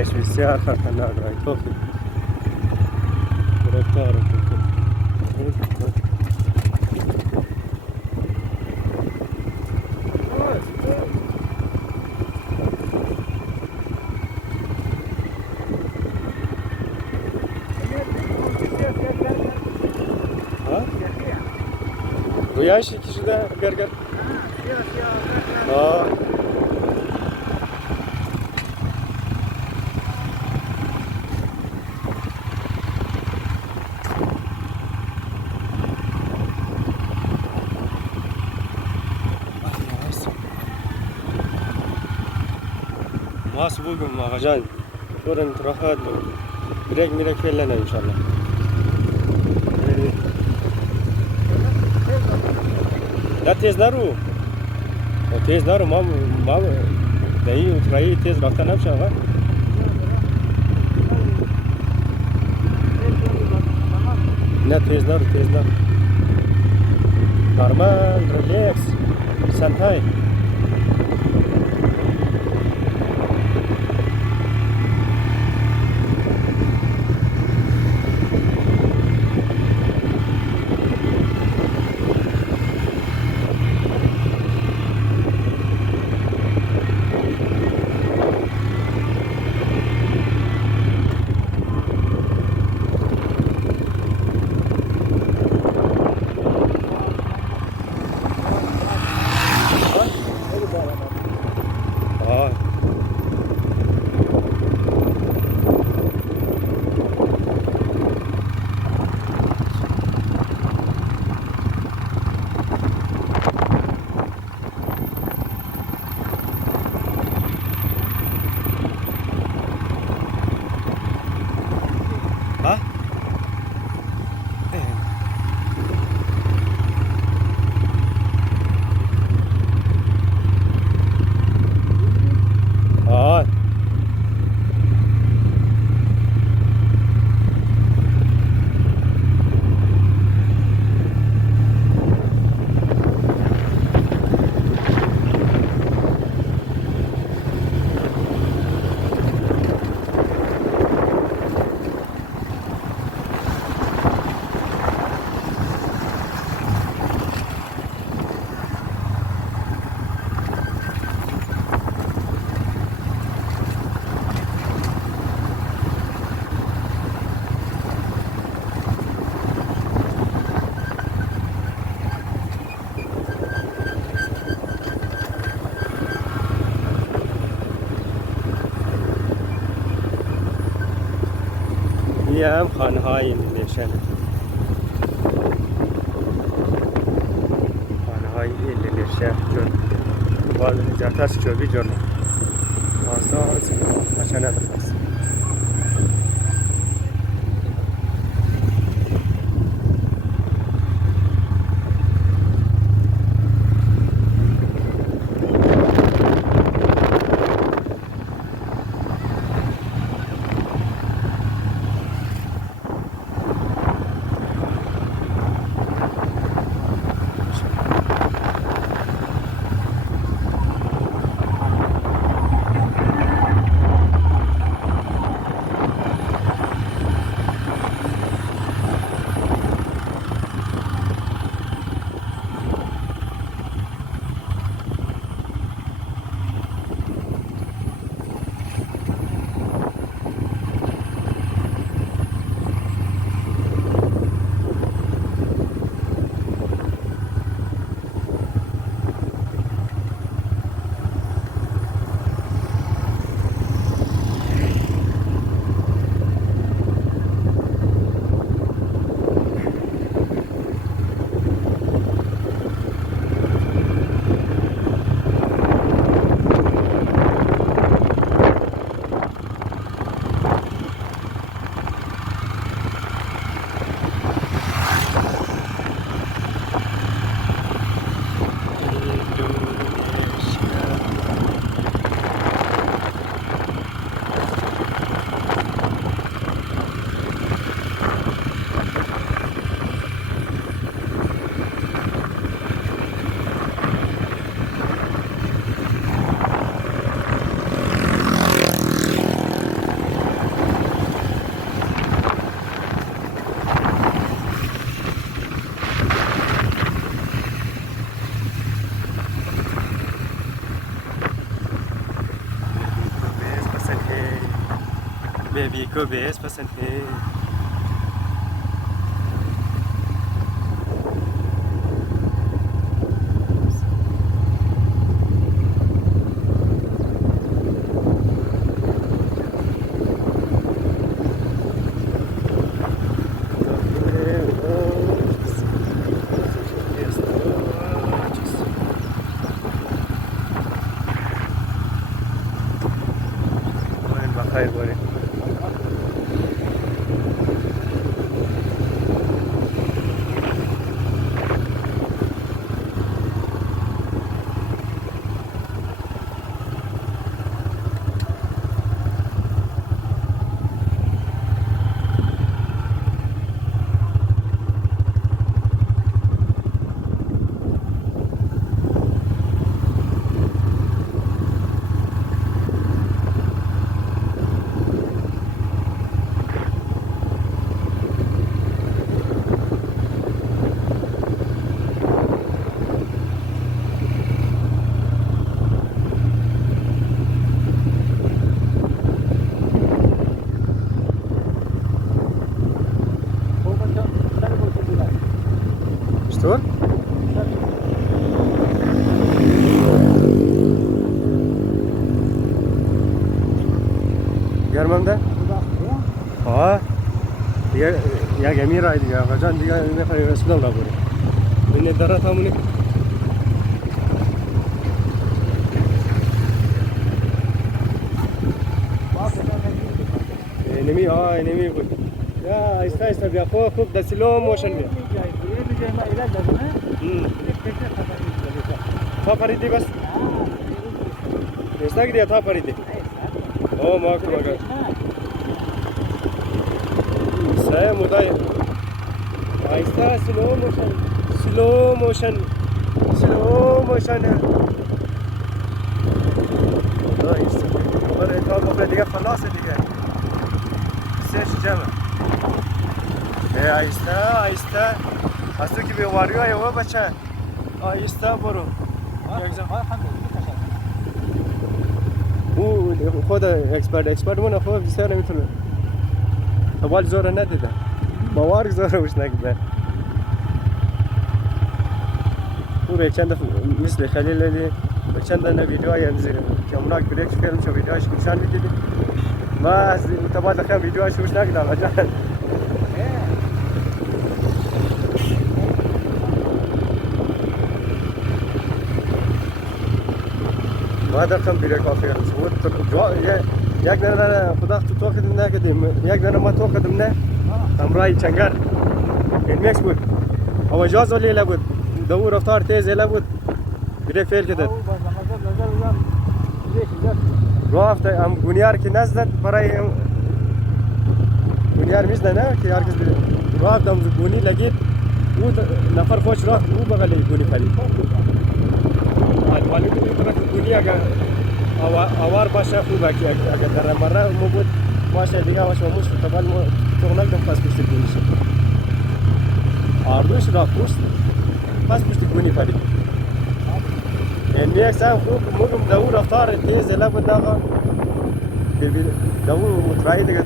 هوایش بسیار خطرناک و توفی گرفتار رویش یکی شده گرگر ماس بگم آقا جان برن راحت بریک میرک فعلا انشالله نه تیز نرو تیز نرو ما دایی اترایی تیز رفته نمیشه آقا نه تیز نرو نورمال ریلکس سنتای این هم خانه های ایلیلیشن خانه های ایلیلیشن جون باز جاتاش چوبی جون آساز مچانه بخواست बेबी को बेस पसंद है। خير بوري Что? Görmemde? Ha? Ya gemi raydı ya. Kacan diye ne kadar resmen la böyle. Beni dara tamını. Enemy ha enemy bu. Ya ister bir çok da slow motion bir. था परी थी बस ऐसा क्या था परी थी ओ मार्क मगर सही मुद्दा ऐसा स्लो मोशन है और एक और मौका दिया खलास है दिया सेश जमा आहिस्ता आस्तू की बीमारियों है वो बच्चा आहिस्ता برو او خود اکسپرت من خود بسیار نمیتونه اول زوره ندیده باور زوره وش نکرده او به چند مثل خلیل علی به چند تا ویدیوهای انزیر که اوناک بریک فیلم شو ویدیوهاش نشان میدیدی ما از تبادل خیلی ویدیوهاش وش نکردم اجازه ما دارم بیره کافی است. یک دانه خدا تو کدوم نه کدیم. یک دانه ما تو کدوم نه. همراهی چنگر. میکس بود. آواز لیلا بود. دو رفتار تیز لیلا بود. بیره فیل کداد. رفت ام گونیار کی نزد برای گونیار میز نه که هرگز بیره. رفت ام گونی لگید. او نفر خوش رفت او بغلی گونی خالی. والی تو می‌کنه که گونی اگر آوار باشه خوبه که اگر در مره موجود باشه دیگه باشه موست تبال تو نگم پس پشت گونی شد. آردوش را پوست پس پشت گونی پرید. این سعی خوب مگم داور رفتار تیز لب داغ ببین داور مترای دیگه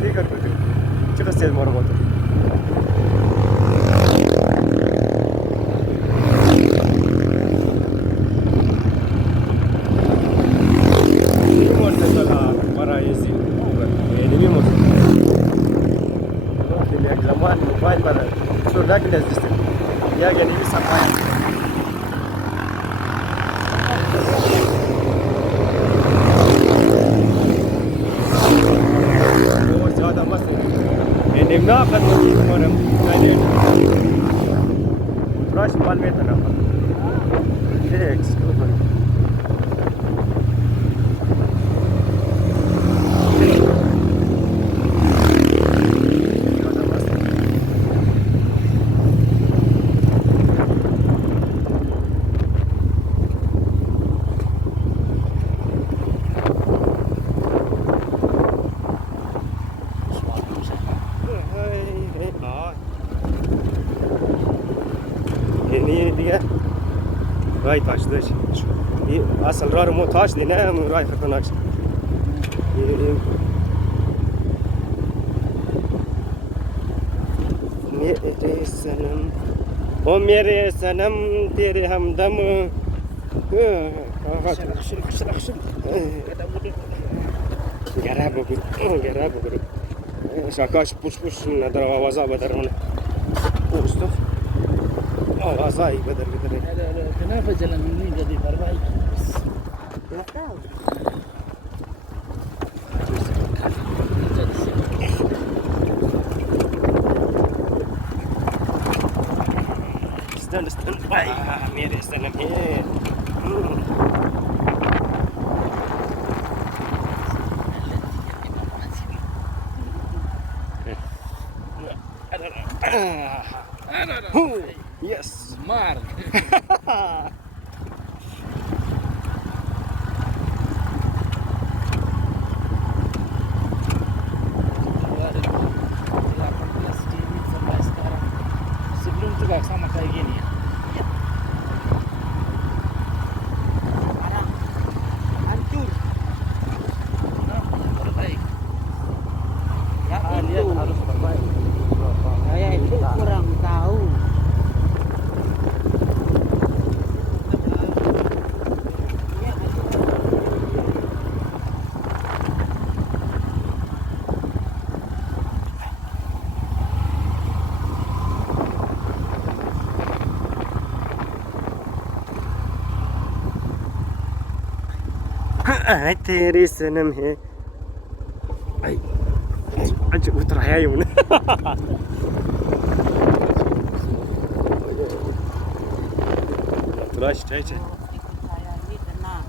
فکر کنید چه قصه مارو بود. موبایل برای شو لگن از دست یا یعنی سپاه اور زیاده مست این نگاه خدمتی کنم کلی راش مال میتونه دیکس رای taşdı. Asıl rarı mu taş ne ray khatanak. मेरे सनम ओ मेरे सनम तेरे हमदम Garabu guru. Şakaş puş nadar avaza bedar ona. Ustuf. Avaza iyi bedar bedar. Kenapa jalan ini nggak diperbaiki? Nggak tahu. Stand. Baik, mere sanam he. Yes. Mar. Sebelum juga sama kayak gini ya. Sekarang hancur. Perbaik. Ya Dia itu. harus perbaik. Saya itu kurang tahu. Ya, तेरे सनम है अज उतराया ही उन्हें terus saya ini tenang.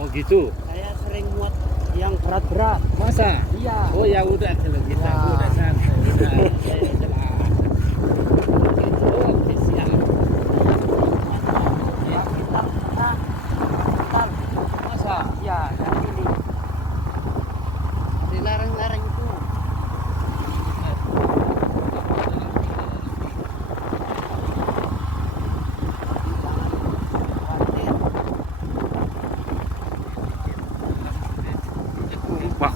Oh gitu. Saya sering muat yang berat-berat. Masa? Iya. Oh ya udah kalau kita Ya. udah santai. Udah saya jelas. Gitu. Oke siap. Ya, kita tenang. Bentar. Masa? Ya, dari ini. Di lereng-lereng itu.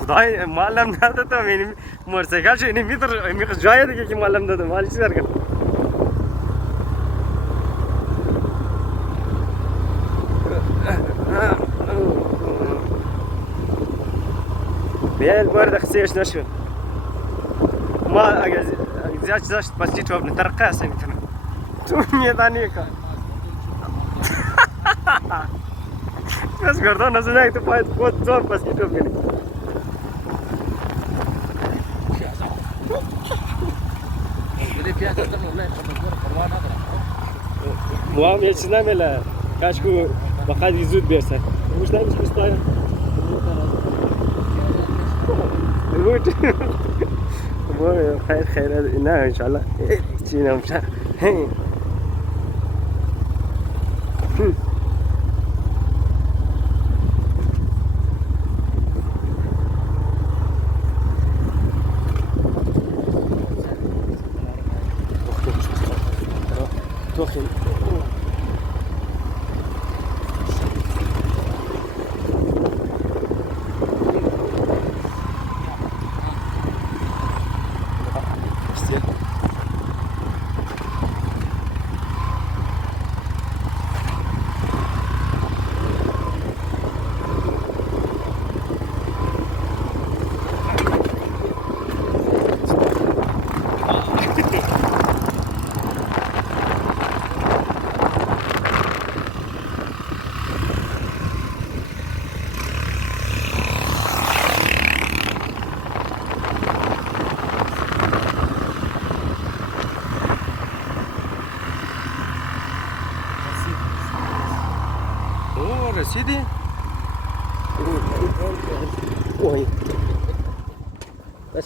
خدای معلم ندادم این موتورسیکل شو این میتر جای دیگه که معلم دادم حالی چی درکن بیایل بارد خسیش نشون ما اگر زیاد داشت پس چی تو نترقه هستی میتونم تو میدانی که بس گردان نزنه تو باید خود زور پس چی تو بینی Jadi biasa tuh mulai berwarna Muam ya çizna mela kaşku bakal yüzüt bersen. Muş neymiş kustaya? Evet. Bu خير إنها إن شاء الله. تينا مشا. توخي رسيدي oi. Tá